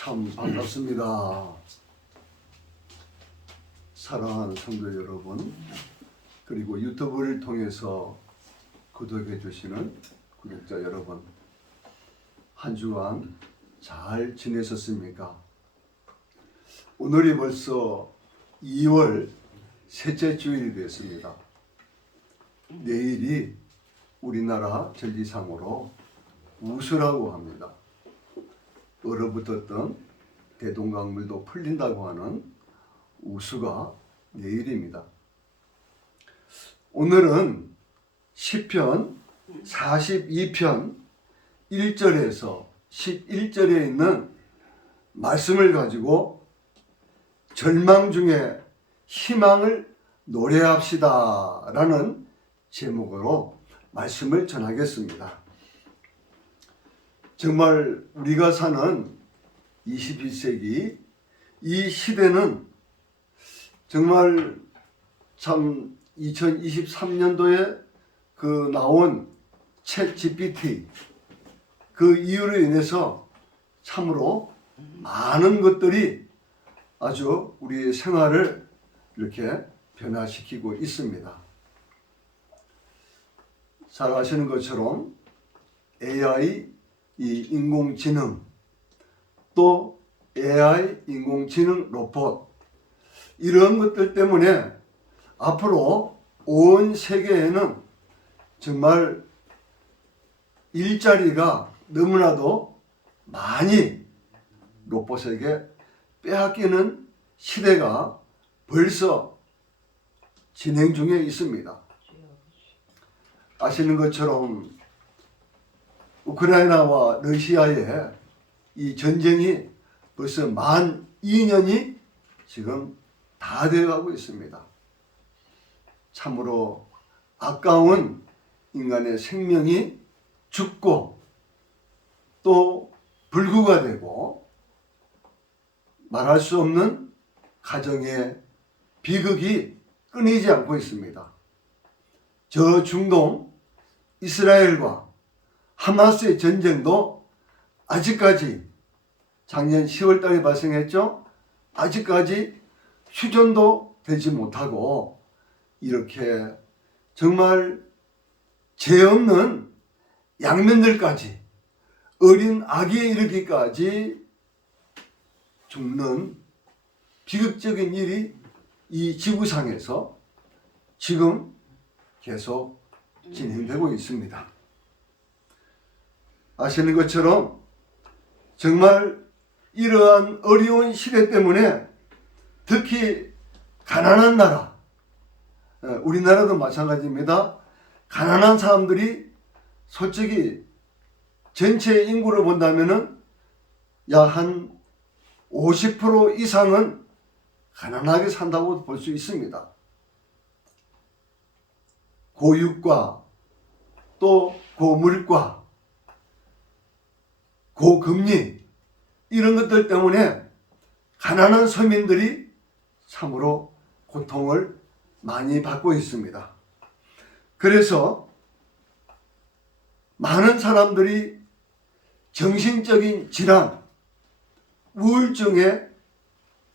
참 반갑습니다. 사랑하는 성도 여러분, 그리고 유튜브를 통해서 구독해 주시는 구독자 여러분, 한 주간 잘 지내셨습니까? 오늘이 벌써 2월 셋째 주일이 됐습니다. 내일이 우리나라 전리상으로 우수라고 합니다. 얼어붙었던 대동강물도 풀린다고 하는 우수가 내일입니다. 오늘은 시편 42편 1절에서 11절에 있는 말씀을 가지고 절망 중에 희망을 노래합시다 라는 제목으로 말씀을 전하겠습니다. 정말 우리가 사는 21세기 이 시대는 정말 참 2023년도에 나온 챗 GPT 그 이유로 인해서 참으로 많은 것들이 아주 우리의 생활을 이렇게 변화시키고 있습니다. 잘 아시는 것처럼 AI, 이 인공지능, 또 AI, 인공지능 로봇, 이런 것들 때문에 앞으로 온 세계에는 정말 일자리가 너무나도 많이 로봇에게 빼앗기는 시대가 벌써 진행 중에 있습니다. 아시는 것처럼 우크라이나와 러시아의 이 전쟁이 벌써 만 2년이 지금 다 되어가고 있습니다. 참으로 아까운 인간의 생명이 죽고 또 불구가 되고 말할 수 없는 가정의 비극이 끊이지 않고 있습니다. 저 중동 이스라엘과 하마스의 전쟁도 아직까지 작년 10월 달에 발생했죠. 아직까지 휴전도 되지 못하고 이렇게 정말 죄 없는 양면들까지 어린 아기에 이르기까지 죽는 비극적인 일이 이 지구상에서 지금 계속 진행되고 있습니다. 아시는 것처럼 정말 이러한 어려운 시대 때문에 특히 가난한 나라, 우리나라도 마찬가지입니다. 가난한 사람들이 솔직히 전체 인구를 본다면은 약 한 50% 이상은 가난하게 산다고 볼 수 있습니다. 고유가, 또 고물가, 고금리, 이런 것들 때문에 가난한 서민들이 참으로 고통을 많이 받고 있습니다. 그래서 많은 사람들이 정신적인 질환, 우울증에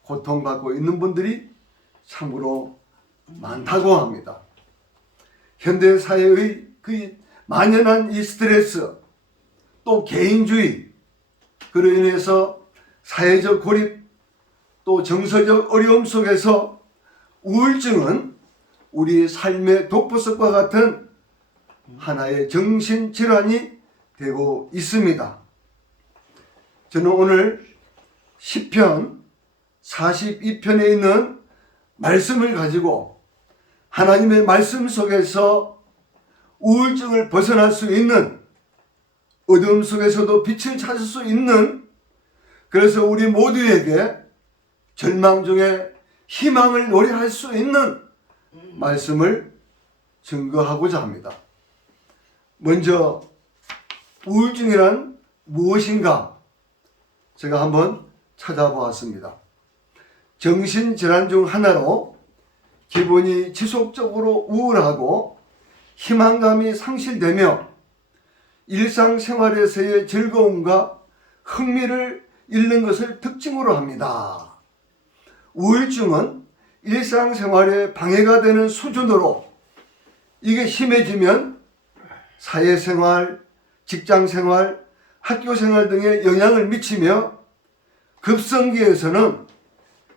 고통받고 있는 분들이 참으로 많다고 합니다. 현대사회의 그 만연한 이 스트레스, 또 개인주의, 그로 인해서 사회적 고립, 또 정서적 어려움 속에서 우울증은 우리 삶의 독보석과 같은 하나의 정신질환이 되고 있습니다. 저는 오늘 시편 42편에 있는 말씀을 가지고 하나님의 말씀 속에서 우울증을 벗어날 수 있는, 어둠 속에서도 빛을 찾을 수 있는, 그래서 우리 모두에게 절망 중에 희망을 노래할 수 있는 말씀을 증거하고자 합니다. 먼저 우울증이란 무엇인가 제가 한번 찾아보았습니다. 정신질환 중 하나로 기분이 지속적으로 우울하고 희망감이 상실되며 일상생활에서의 즐거움과 흥미를 잃는 것을 특징으로 합니다. 우울증은 일상생활에 방해가 되는 수준으로 이게 심해지면 사회생활, 직장생활, 학교생활 등에 영향을 미치며 급성기에서는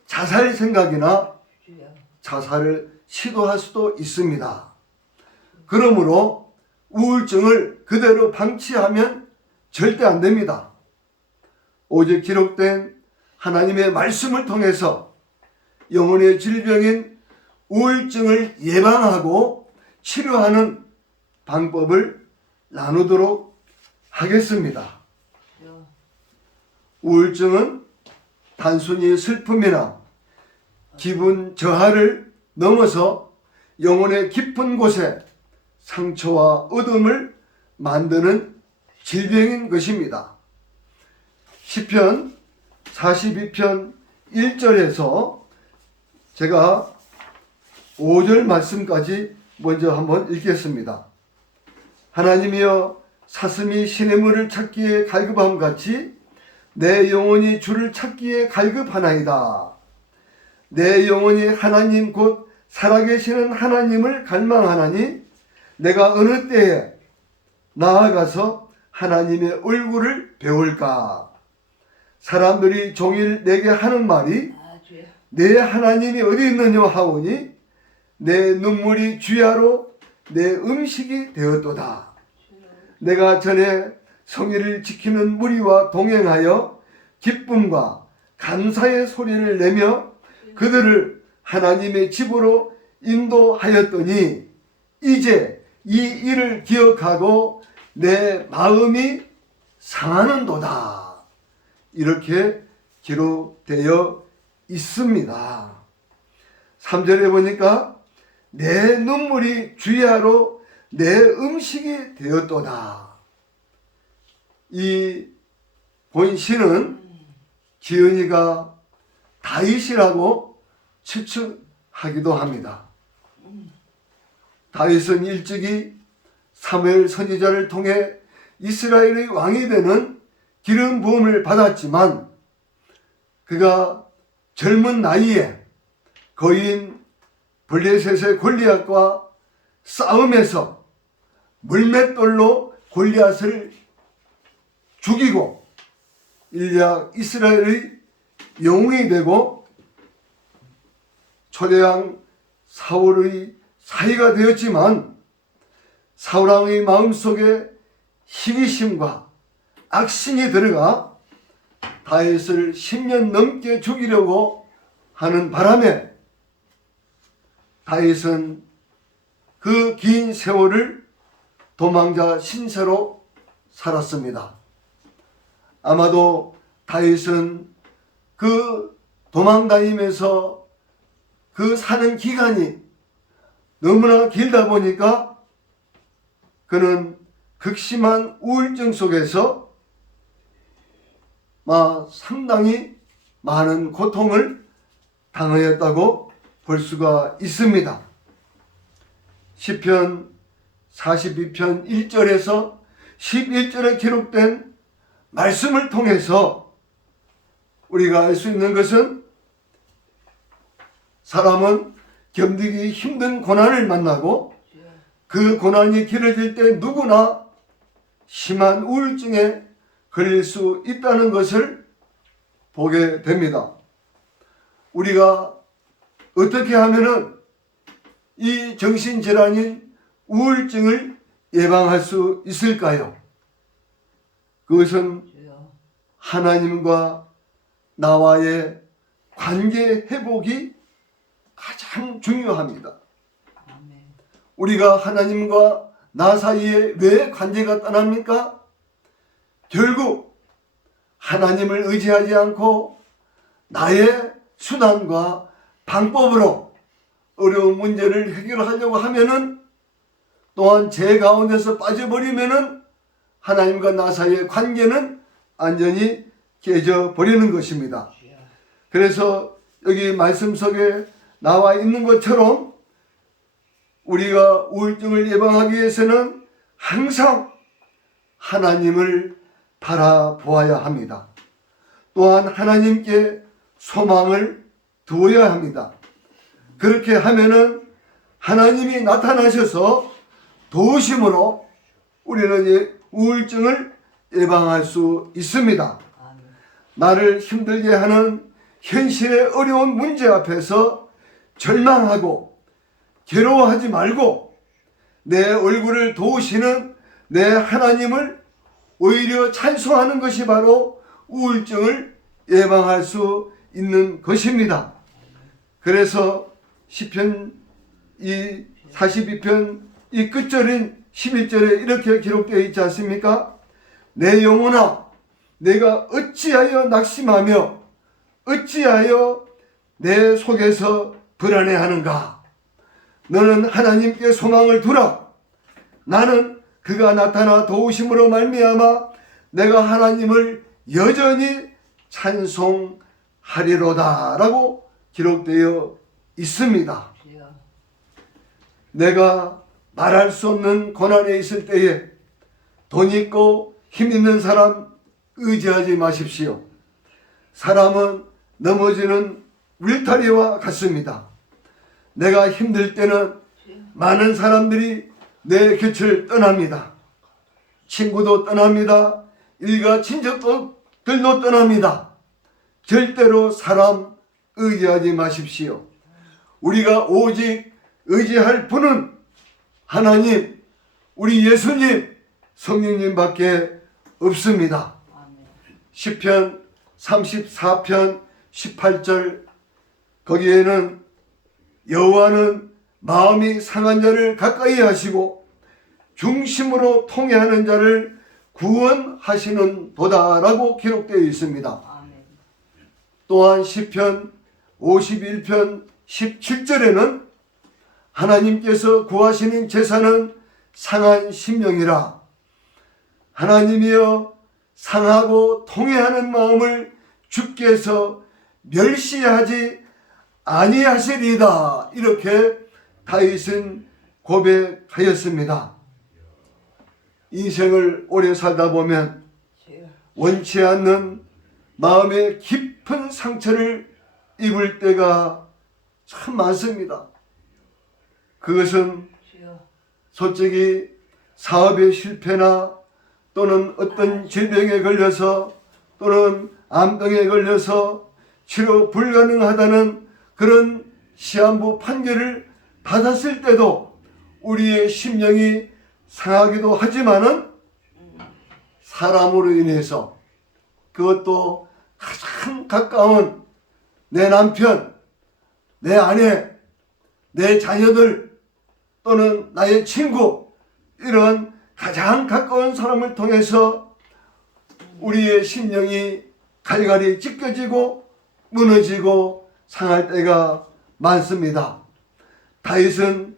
자살 생각이나 자살을 시도할 수도 있습니다. 그러므로 우울증을 그대로 방치하면 절대 안 됩니다. 오직 기록된 하나님의 말씀을 통해서 영혼의 질병인 우울증을 예방하고 치료하는 방법을 나누도록 하겠습니다. 우울증은 단순히 슬픔이나 기분 저하를 넘어서 영혼의 깊은 곳에 상처와 어둠을 만드는 질병인 것입니다. 시편 42편 1절에서 제가 5절 말씀까지 먼저 한번 읽겠습니다. 하나님이여 사슴이 시냇물을 찾기에 갈급함 같이 내 영혼이 주를 찾기에 갈급하나이다. 내 영혼이 하나님 곧 살아계시는 하나님을 갈망하나니 내가 어느 때에 나아가서 하나님의 얼굴을 배울까. 사람들이 종일 내게 하는 말이 내 하나님이 어디 있느냐 하오니 내 눈물이 주야로 내 음식이 되었도다. 내가 전에 성의를 지키는 무리와 동행하여 기쁨과 감사의 소리를 내며 그들을 하나님의 집으로 인도하였더니 이제 이 일을 기억하고 내 마음이 상하는도다. 이렇게 기록되어 있습니다. 3절에 보니까 내 눈물이 주야로 내 음식이 되었도다. 이 본시는 기은이가 다윗이라고 추측하기도 합니다. 다윗은 일찍이 사무엘 선지자를 통해 이스라엘의 왕이 되는 기름 부음을 받았지만 그가 젊은 나이에 거인 블레셋의 골리앗과 싸움에서 물맷돌로 골리앗을 죽이고 일약 이스라엘의 영웅이 되고 초대왕 사울의 사위가 되었지만 사울왕의 마음속에 시기심과 악심이 들어가 다윗을 10년 넘게 죽이려고 하는 바람에 다윗은 그 긴 세월을 도망자 신세로 살았습니다. 아마도 다윗은 그 도망다니면서 그 사는 기간이 너무나 길다 보니까 그는 극심한 우울증 속에서 상당히 많은 고통을 당하였다고 볼 수가 있습니다. 시편 42편 1절에서 11절에 기록된 말씀을 통해서 우리가 알 수 있는 것은 사람은 견디기 힘든 고난을 만나고 그 고난이 길어질 때 누구나 심한 우울증에 걸릴 수 있다는 것을 보게 됩니다. 우리가 어떻게 하면은 이 정신질환인 우울증을 예방할 수 있을까요? 그것은 하나님과 나와의 관계 회복이 가장 중요합니다. 우리가 하나님과 나 사이에 왜 관계가 떠납니까? 결국 하나님을 의지하지 않고 나의 수단과 방법으로 어려운 문제를 해결하려고 하면은 또한 제 가운데서 빠져버리면은 하나님과 나 사이의 관계는 완전히 깨져 버리는 것입니다. 그래서 여기 말씀 속에 나와 있는 것처럼 우리가 우울증을 예방하기 위해서는 항상 하나님을 바라보아야 합니다. 또한 하나님께 소망을 두어야 합니다. 그렇게 하면은 하나님이 나타나셔서 도우심으로 우리는 이 우울증을 예방할 수 있습니다. 나를 힘들게 하는 현실의 어려운 문제 앞에서 절망하고 괴로워하지 말고 내 얼굴을 도우시는 내 하나님을 오히려 찬송하는 것이 바로 우울증을 예방할 수 있는 것입니다. 그래서 시편 이 42편 이 끝절인 11절에 이렇게 기록되어 있지 않습니까? 내 영혼아 내가 어찌하여 낙심하며 어찌하여 내 속에서 불안해하는가? 너는 하나님께 소망을 두라. 나는 그가 나타나 도우심으로 말미암아 내가 하나님을 여전히 찬송하리로다 라고 기록되어 있습니다. 내가 말할 수 없는 고난에 있을 때에 돈 있고 힘 있는 사람 의지하지 마십시오. 사람은 넘어지는 울타리와 같습니다. 내가 힘들 때는 많은 사람들이 내 곁을 떠납니다. 친구도 떠납니다. 일가 친척들도 떠납니다. 절대로 사람 의지하지 마십시오. 우리가 오직 의지할 분은 하나님, 우리 예수님, 성령님밖에 없습니다. 시편 34편 18절 거기에는 여호와는 마음이 상한 자를 가까이 하시고 중심으로 통회하는 자를 구원하시는 도다라고 기록되어 있습니다. 또한 시편 51편 17절에는 하나님께서 구하시는 제사는 상한 심령이라 하나님이여 상하고 통회하는 마음을 주께서 멸시하지 아니하시리이다. 이렇게 다윗은 고백하였습니다. 인생을 오래 살다 보면 원치 않는 마음의 깊은 상처를 입을 때가 참 많습니다. 그것은 솔직히 사업의 실패나 또는 어떤 질병에 걸려서 또는 암병에 걸려서 치료 불가능하다는 그런 시한부 판결을 받았을 때도 우리의 심령이 상하기도 하지만은 사람으로 인해서 그것도 가장 가까운 내 남편, 내 아내, 내 자녀들 또는 나의 친구 이런 가장 가까운 사람을 통해서 우리의 심령이 갈갈이 찢겨지고 무너지고 상할 때가 많습니다. 다윗은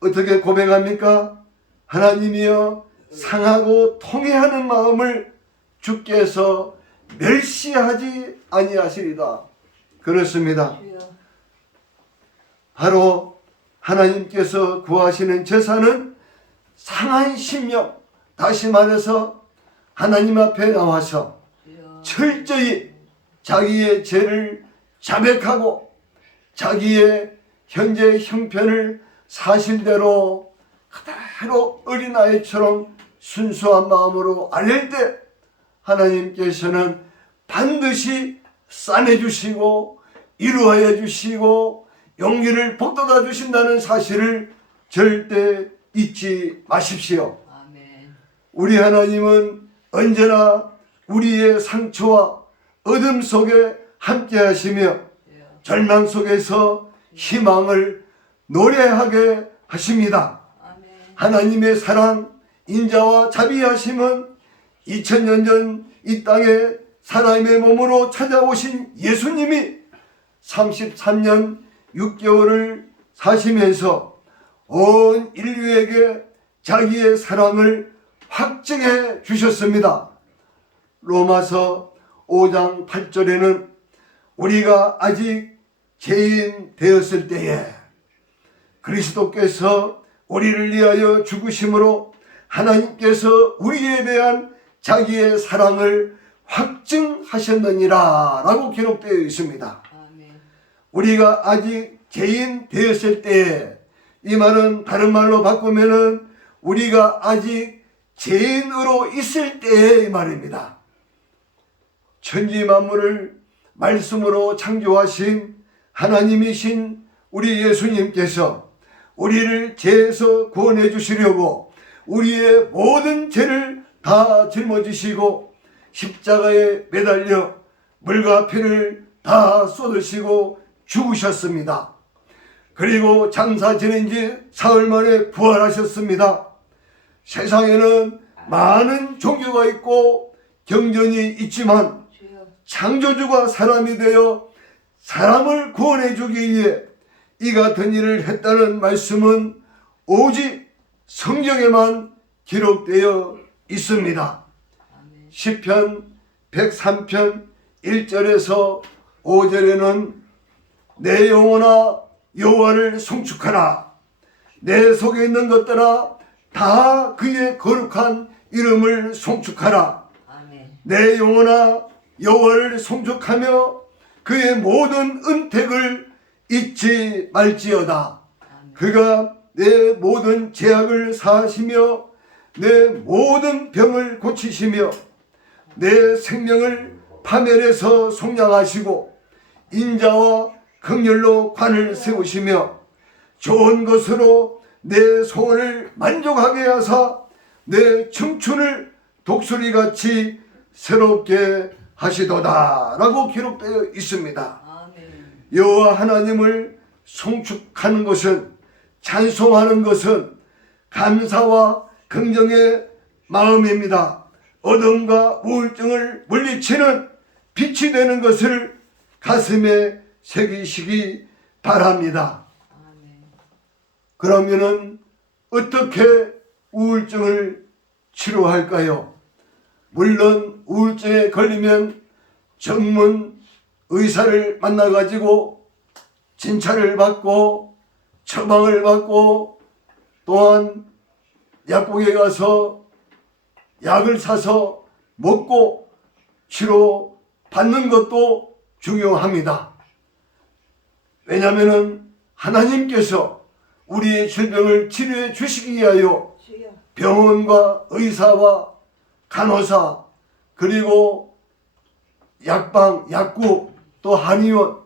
어떻게 고백합니까? 하나님이여 상하고 통회하는 마음을 주께서 멸시하지 아니하시리다. 그렇습니다. 바로 하나님께서 구하시는 제사는 상한 심령, 다시 말해서 하나님 앞에 나와서 철저히 자기의 죄를 자백하고 자기의 현재 형편을 사실대로 그대로 어린아이처럼 순수한 마음으로 알릴 때 하나님께서는 반드시 싸매주시고 이루어야 주시고 용기를 북돋아 주신다는 사실을 절대 잊지 마십시오. 아멘. 우리 하나님은 언제나 우리의 상처와 어둠 속에 함께 하시며 절망 속에서 희망을 노래하게 하십니다. 아멘. 하나님의 사랑, 인자와 자비하심은 2000년 전 이 땅에 사람의 몸으로 찾아오신 예수님이 33년 6개월을 사시면서 온 인류에게 자기의 사랑을 확증해 주셨습니다. 로마서 5장 8절에는 우리가 아직 죄인 되었을 때에 그리스도께서 우리를 위하여 죽으심으로 하나님께서 우리에 대한 자기의 사랑을 확증하셨느니라 라고 기록되어 있습니다. 아멘. 우리가 아직 죄인 되었을 때에, 이 말은 다른 말로 바꾸면은 우리가 아직 죄인으로 있을 때의 말입니다. 천지 만물을 말씀으로 창조하신 하나님이신 우리 예수님께서 우리를 죄에서 구원해 주시려고 우리의 모든 죄를 다 짊어지시고 십자가에 매달려 물과 피를 다 쏟으시고 죽으셨습니다. 그리고 장사 지낸 지 사흘 만에 부활하셨습니다. 세상에는 많은 종교가 있고 경전이 있지만 주여. 창조주가 사람이 되어 사람을 구원해 주기 위해 이 같은 일을 했다는 말씀은 오직 성경에만 기록되어 있습니다. 아멘. 시편 103편 1절에서 5절에는 내 영혼아 여호와를 송축하라. 내 속에 있는 것들아 다 그의 거룩한 이름을 송축하라. 아멘. 내 영혼아 여호와를 송축하며 그의 모든 은택을 잊지 말지어다. 그가 내 모든 죄악을 사하시며 내 모든 병을 고치시며 내 생명을 파멸에서 속량하시고 인자와 긍휼로 관을 세우시며 좋은 것으로 내 소원을 만족하게 하사 내 청춘을 독수리같이 새롭게 하시도다 라고 기록되어 있습니다. 아멘. 여호와 하나님을 송축하는 것은, 찬송하는 것은 감사와 긍정의 마음입니다. 어둠과 우울증을 물리치는 빛이 되는 것을 가슴에 새기시기 바랍니다. 아멘. 그러면은 어떻게 우울증을 치료할까요? 물론 우울증에 걸리면 전문 의사를 만나가지고 진찰을 받고 처방을 받고 또한 약국에 가서 약을 사서 먹고 치료받는 것도 중요합니다. 왜냐하면 하나님께서 우리의 질병을 치료해 주시기 위하여 주여. 병원과 의사와 간호사 그리고 약방, 약국 또 한의원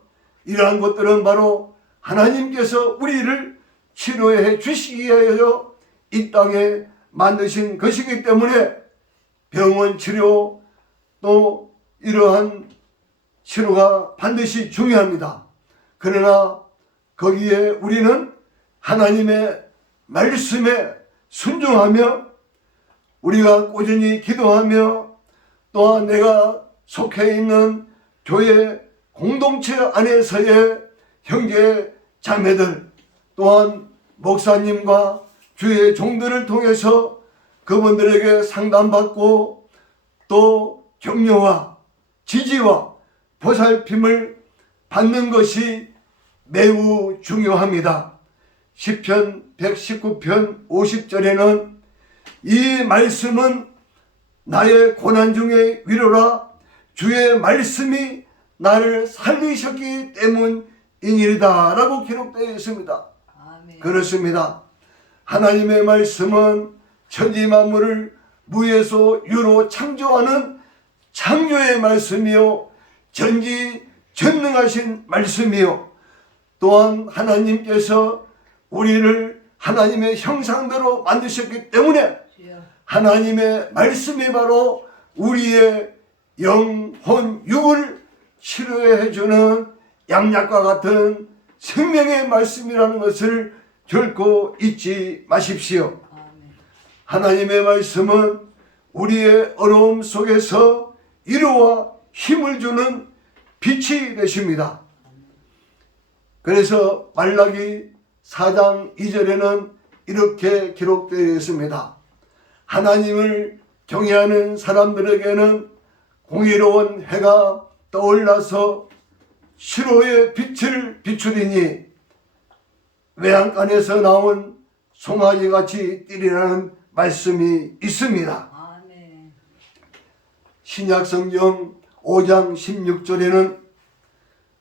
이러한 것들은 바로 하나님께서 우리를 치료해 주시기 위하여 이 땅에 만드신 것이기 때문에 병원 치료 또 이러한 치료가 반드시 중요합니다. 그러나 거기에 우리는 하나님의 말씀에 순종하며 우리가 꾸준히 기도하며 또한 내가 속해 있는 교회 공동체 안에서의 형제 자매들 또한 목사님과 주의 종들을 통해서 그분들에게 상담받고 또 격려와 지지와 보살핌을 받는 것이 매우 중요합니다. 시편 119편 50절에는 이 말씀은 나의 고난 중에 위로라. 주의 말씀이 나를 살리셨기 때문이니이다 라고 기록되어 있습니다. 아멘. 그렇습니다. 하나님의 말씀은 천지 만물을 무에서 유로 창조하는 창조의 말씀이요 전지전능하신 말씀이요 또한 하나님께서 우리를 하나님의 형상대로 만드셨기 때문에 주여. 하나님의 말씀이 바로 우리의 영혼 육을 치료해 주는 양약과 같은 생명의 말씀이라는 것을 결코 잊지 마십시오. 아멘. 하나님의 말씀은 우리의 어려움 속에서 위로와 힘을 주는 빛이 되십니다. 그래서 말라기 4장 2절에는 이렇게 기록되어 있습니다. 하나님을 경외하는 사람들에게는 공의로운 해가 떠올라서 시로의 빛을 비추리니 외양간에서 나온 송아지같이 뛰리라는 말씀이 있습니다. 아멘. 신약성경 5장 16절에는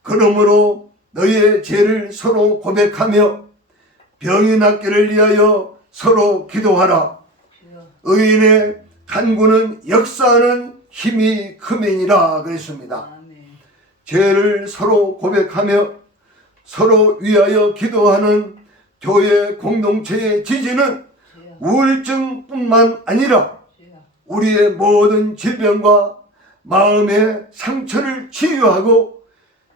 그러므로 너희의 죄를 서로 고백하며 병이 낫기를 위하여 서로 기도하라. 의인의 간구는 역사하는 힘이 크매니라 그랬습니다. 죄를 서로 고백하며 서로 위하여 기도하는 교회 공동체의 지지는 우울증뿐만 아니라 우리의 모든 질병과 마음의 상처를 치유하고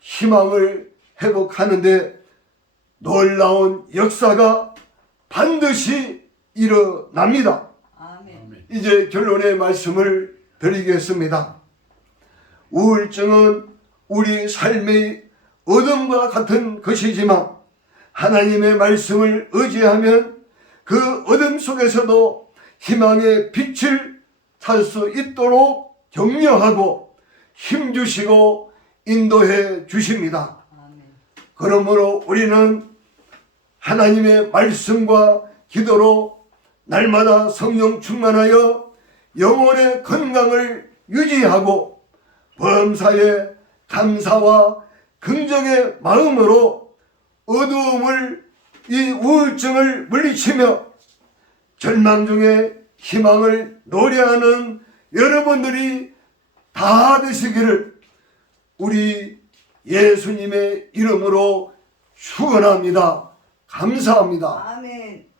희망을 회복하는 데 놀라운 역사가 반드시 일어납니다. 아멘. 이제 결론의 말씀을 드리겠습니다. 우울증은 우리 삶의 어둠과 같은 것이지만 하나님의 말씀을 의지하면 그 어둠 속에서도 희망의 빛을 살 수 있도록 격려하고 힘주시고 인도해 주십니다. 그러므로 우리는 하나님의 말씀과 기도로 날마다 성령 충만하여 영혼의 건강을 유지하고 범사에 감사와 긍정의 마음으로 어두움을 이 우울증을 물리치며 절망 중에 희망을 노래하는 여러분들이 다 되시기를 우리 예수님의 이름으로 축원합니다. 감사합니다. 아멘.